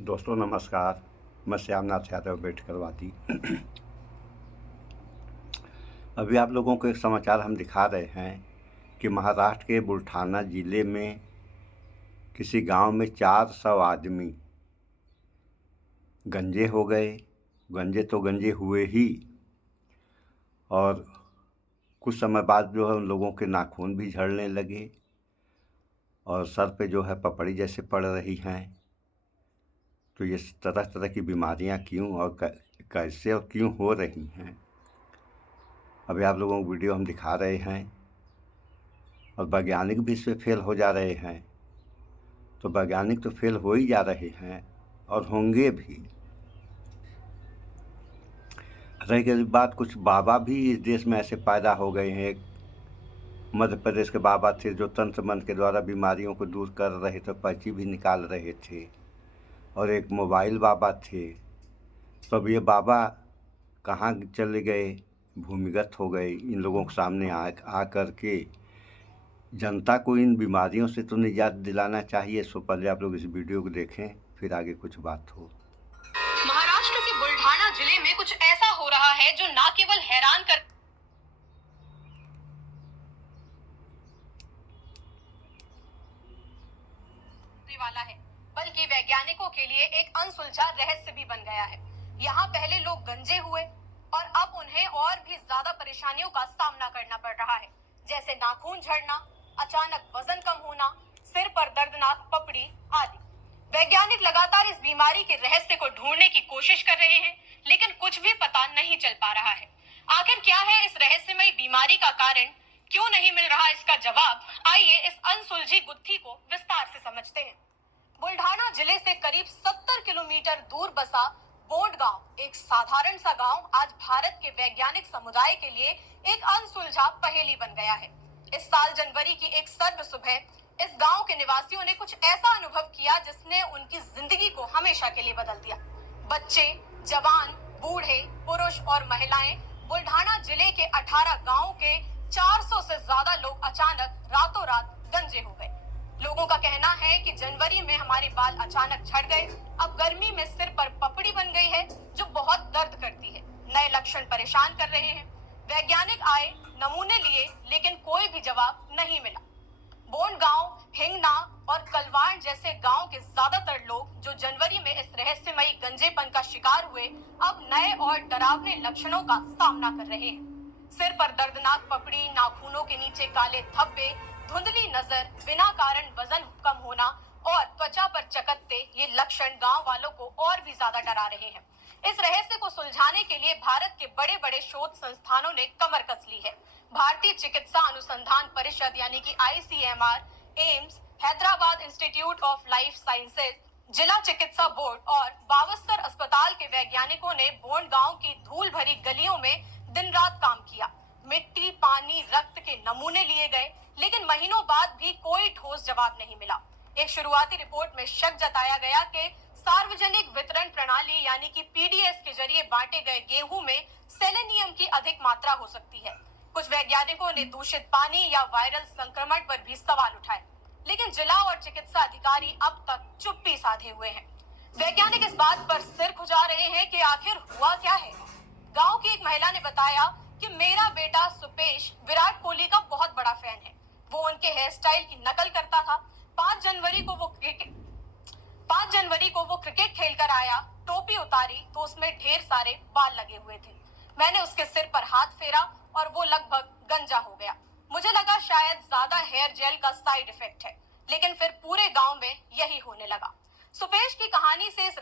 दोस्तों नमस्कार, मैं श्यामनाथ यादव बेटकर वादी। अभी आप लोगों को एक समाचार हम दिखा रहे हैं कि महाराष्ट्र के बुलढाना ज़िले में किसी गांव में 400 आदमी गंजे हो गए। गंजे तो गंजे हुए ही, और कुछ समय बाद जो है उन लोगों के नाखून भी झड़ने लगे और सर पे जो है पपड़ी जैसे पड़ रही हैं। तो ये तरह तरह की बीमारियां क्यों और कैसे और क्यों हो रही हैं, अभी आप लोगों को वीडियो हम दिखा रहे हैं। और वैज्ञानिक भी इसमें फेल हो जा रहे हैं। तो वैज्ञानिक तो फेल हो ही जा रहे हैं और होंगे भी। रह गई बात, कुछ बाबा भी इस देश में ऐसे पैदा हो गए हैं। एक मध्य प्रदेश के बाबा थे जो तंत्र मंत्र के द्वारा बीमारियों को दूर कर रहे थे, पर्ची भी निकाल रहे थे। और एक मोबाइल बाबा थे। तो अब ये बाबा कहाँ चले गए, भूमिगत हो गए। इन लोगों के सामने आ कर के जनता को इन बीमारियों से तो निजात दिलाना चाहिए। सो पहले आप लोग इस वीडियो को देखें, फिर आगे कुछ बात हो। महाराष्ट्र के बुलढाना जिले में कुछ ऐसा हो रहा है जो न केवल हैरान कर वाला है, बल्कि वैज्ञानिकों के लिए एक अनसुलझा रहस्य भी बन गया है। यहाँ पहले लोग गंजे हुए और अब उन्हें और भी ज्यादा परेशानियों का सामना करना पड़ रहा है, जैसे नाखून झड़ना, अचानक वजन कम होना, सिर पर दर्दनाक पपड़ी आदि। वैज्ञानिक लगातार इस बीमारी के रहस्य को ढूंढने की कोशिश कर रहे हैं, लेकिन कुछ भी पता नहीं चल पा रहा है। आखिर क्या है इस रहस्यमयी बीमारी का कारण, क्यों नहीं मिल रहा इसका जवाब? आइए इस अनसुलझी गुत्थी को विस्तार से समझते हैं। बुलढाना जिले से करीब 70 किलोमीटर दूर बसा बोंड गांव, एक साधारण सा गांव, आज भारत के वैज्ञानिक समुदाय के लिए एक अनसुलझा पहेली बन गया है। इस साल जनवरी की एक सर्द सुबह इस गांव के निवासियों ने कुछ ऐसा अनुभव किया जिसने उनकी जिंदगी को हमेशा के लिए बदल दिया। बच्चे, जवान, बूढ़े, पुरुष और महिलाएं, बुलढाना जिले के 18 गांवों के 400 से ज्यादा लोग अचानक रातों रात गंजे हो गए। लोगों का कहना है कि जनवरी में हमारे बाल अचानक झड़ गए, अब गर्मी में सिर पर पपड़ी बन गई है जो बहुत दर्द करती है। नए लक्षण परेशान कर रहे हैं। वैज्ञानिक आए, नमूने लिए, लेकिन कोई भी जवाब नहीं मिला। बोंड गांव, हिंगना और कलवाड़ जैसे गांव के ज्यादातर लोग जो जनवरी में इस रहस्यमयी गंजेपन का शिकार हुए, अब नए और डरावने लक्षणों का सामना कर रहे हैं। सिर पर दर्दनाक पपड़ी, नाखूनों के नीचे काले धब्बे, धुंधली नजर, बिना कारण वजन कम होना और त्वचा पर चकत्ते, ये लक्षण गांव वालों को और भी ज्यादा डरा रहे हैं। इस रहस्य को सुलझाने के लिए भारत के बड़े बड़े शोध संस्थानों ने कमर कस ली है। भारतीय चिकित्सा अनुसंधान परिषद यानी कि ICMR, AIIMS, Hyderabad institute of life sciences, जिला चिकित्सा बोर्ड और बावस्कर अस्पताल के वैज्ञानिकों ने बोंड गांव की धूल भरी गलियों में दिन रात काम किया। मिट्टी, पानी, रक्त के नमूने लिए गए, लेकिन महीनों बाद भी कोई ठोस जवाब नहीं मिला। एक शुरुआती रिपोर्ट में शक जताया गया कि सार्वजनिक वितरण प्रणाली यानी कि PDS के जरिए बांटे गए गेहूं में सेलेनियम की अधिक मात्रा हो सकती है। कुछ वैज्ञानिकों ने दूषित पानी या वायरल संक्रमण पर भी सवाल उठाए, लेकिन जिला और चिकित्सा अधिकारी अब तक चुप्पी साधे हुए हैं। वैज्ञानिक इस बात पर सिर खुजा रहे हैं कि आखिर हुआ क्या है। गांव की एक महिला ने बताया कि मेरा बेटा सुपेश विराट कोहली का बहुत बड़ा फैन है। वो उनके हेयर स्टाइल की नकल करता था। 5 जनवरी को वो क्रिकेट खेलकर आया, टोपी उतारी तो उसमें ढेर सारे बाल लगे हुए थे। मैंने उसके सिर पर हाथ फेरा और वो लगभग गंजा हो गया। मुझे लगा शायद ज्यादा हेयर जेल का साइड इफेक्ट है, लेकिन फिर पूरे गांव में यही होने लगा। सुपेश की कहानी से इस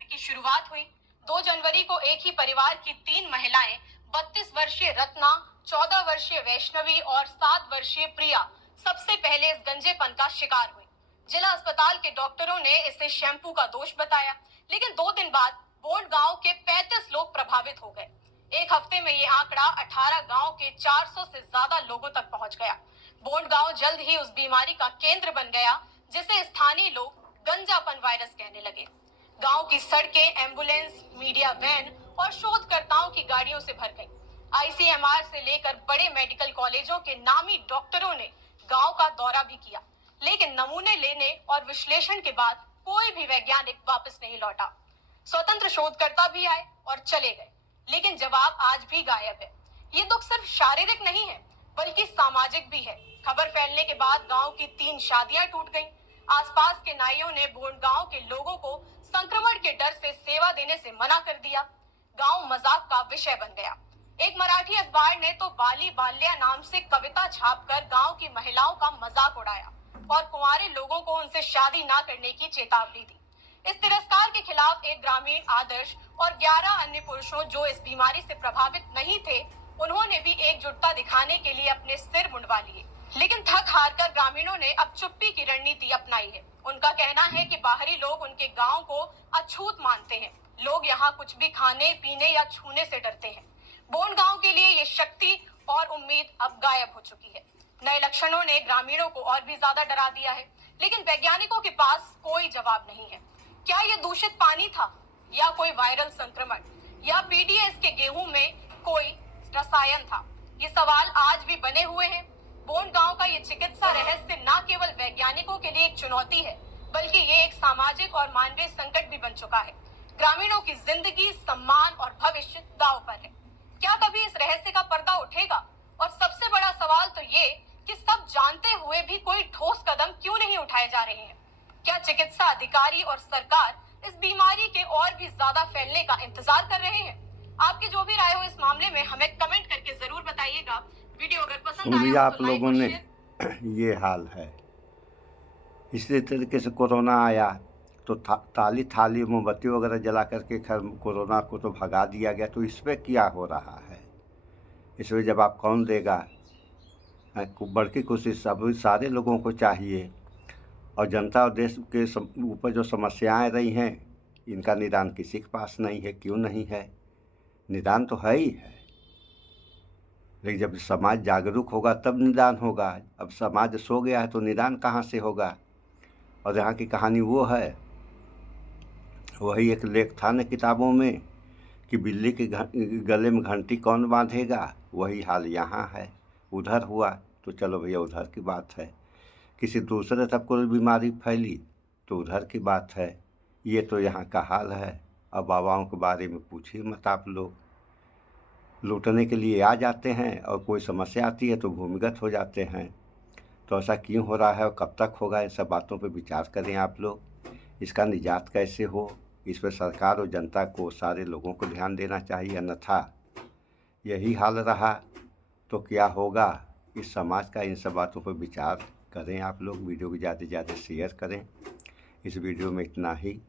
की शुरुआत हुई। 2 जनवरी को एक ही परिवार की 3 महिलाएं, 32 वर्षीय रत्ना, 14 वर्षीय वैष्णवी और 7 वर्षीय प्रिया, सबसे पहले इस गंजेपन का शिकार हुई। जिला अस्पताल के डॉक्टरों ने इसे शैम्पू का दोष बताया, लेकिन 2 दिन बाद बोंड गांव के 35 लोग प्रभावित हो गए। एक हफ्ते में ये आंकड़ा 18 गांव के 400 से ज्यादा लोगों तक पहुंच गया। बोंड गांव जल्द ही उस बीमारी का केंद्र बन गया जिसे स्थानीय लोग गंजापन वायरस कहने लगे। गांव की सड़कें एम्बुलेंस, मीडिया वैन और शोधकर्ताओं की गाड़ियों से भर गई। ICMR से लेकर बड़े मेडिकल कॉलेजों के नामी डॉक्टरों ने गांव का दौरा भी किया। निर्णय लेने और विश्लेषण के बाद कोई भी वैज्ञानिक वापस नहीं लौटा। स्वतंत्र शोधकर्ता भी आए और चले गए, लेकिन जवाब आज भी गायब है। ये दुख सिर्फ शारीरिक नहीं है, बल्कि सामाजिक भी है। खबर फैलने के बाद गांव की 3 शादियां टूट गईं। आसपास के नाइयों ने बोंड गांव के लोगों को संक्रमण के डर से सेवा देने से मना कर दिया। गांव मजाक का विषय बन गया। एक मराठी अखबार ने तो बाली बाल्या नाम से कविता छापकर गांव की महिलाओं का मजाक उड़ाया और कुंवारे लोगों को उनसे शादी ना करने की चेतावनी दी। इस तिरस्कार के खिलाफ एक ग्रामीण आदर्श और 11 अन्य पुरुषों जो इस बीमारी से प्रभावित नहीं थे, उन्होंने भी एकजुटता दिखाने के लिए अपने सिर मुंडवा लिए। लेकिन थक हार कर ग्रामीणों ने अब चुप्पी की रणनीति अपनाई है। उनका कहना है कि बाहरी लोग उनके गांव को अछूत मानते हैं। लोग यहाँ कुछ भी खाने पीने या छूने से डरते हैं। बोंड गांव के लिए ये शक्ति और उम्मीद अब गायब हो चुकी है। नए लक्षणों ने ग्रामीणों को और भी ज्यादा डरा दिया है, लेकिन वैज्ञानिकों के पास कोई जवाब नहीं है। क्या ये दूषित पानी था, या कोई वायरल संक्रमण, या पीडीएस के गेहूं में कोई रसायन था? ये सवाल आज भी बने हुए हैं। बोंड गांव का ये चिकित्सा रहस्य न केवल वैज्ञानिकों के लिए एक चुनौती है, बल्कि ये एक सामाजिक और मानवीय संकट भी बन चुका है। ग्रामीणों की जिंदगी, सम्मान और भविष्य दांव पर है। क्या कभी इस रहस्य का पर्दा उठेगा? और सबसे बड़ा सवाल तो ये कि सब जानते हुए भी कोई ठोस कदम क्यों नहीं उठाए जा रहे हैं? क्या चिकित्सा अधिकारी और सरकार इस बीमारी के और भी ज्यादा फैलने का इंतजार कर रहे हैं? आपकी जो भी राय हो इस मामले में हमें कमेंट करके जरूर बताइएगा। वीडियो अगर पसंद सुन लिया आया आप तो लाइक लोगों और ने, शेयर। ये हाल है। इसी तरीके से कोरोना आया तो ताली थाली मोमबत्ती वगैरह जला करके खैर कोरोना को तो भगा दिया गया। तो इस पर क्या हो रहा है? इसमें जवाब कौन देगा? बड़की कोशिश सब सारे लोगों को चाहिए, और जनता और देश के ऊपर जो समस्याएं रही हैं, इनका निदान किसी के पास नहीं है। क्यों नहीं है? निदान तो है ही है, लेकिन जब समाज जागरूक होगा तब निदान होगा। अब समाज सो गया है तो निदान कहाँ से होगा? और यहाँ की कहानी वो है, वही एक लेख था न किताबों में कि बिल्ली के गले में घंटी कौन बांधेगा। वही हाल यहाँ है। उधर हुआ तो चलो भैया उधर की बात है, किसी दूसरे तब को बीमारी फैली तो उधर की बात है। ये तो यहाँ का हाल है। अब बाबाओं के बारे में पूछिए मत। आप लोग लूटने के लिए आ जाते हैं और कोई समस्या आती है तो भूमिगत हो जाते हैं। तो ऐसा क्यों हो रहा है और कब तक होगा? इन सब बातों पर विचार करें आप लोग। इसका निजात कैसे हो, इस पर सरकार और जनता को, सारे लोगों को ध्यान देना चाहिए। अन्यथा यही हाल रहा तो क्या होगा? इस समाज का इन सब बातों पर विचार करें आप लोग। वीडियो को ज़्यादा से ज़्यादा शेयर करें। इस वीडियो में इतना ही।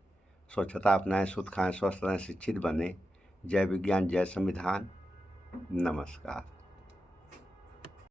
स्वच्छता अपनाएं, शुद्ध खाएं, स्वस्थ रहें, शिक्षित बने। जय विज्ञान, जय संविधान। नमस्कार।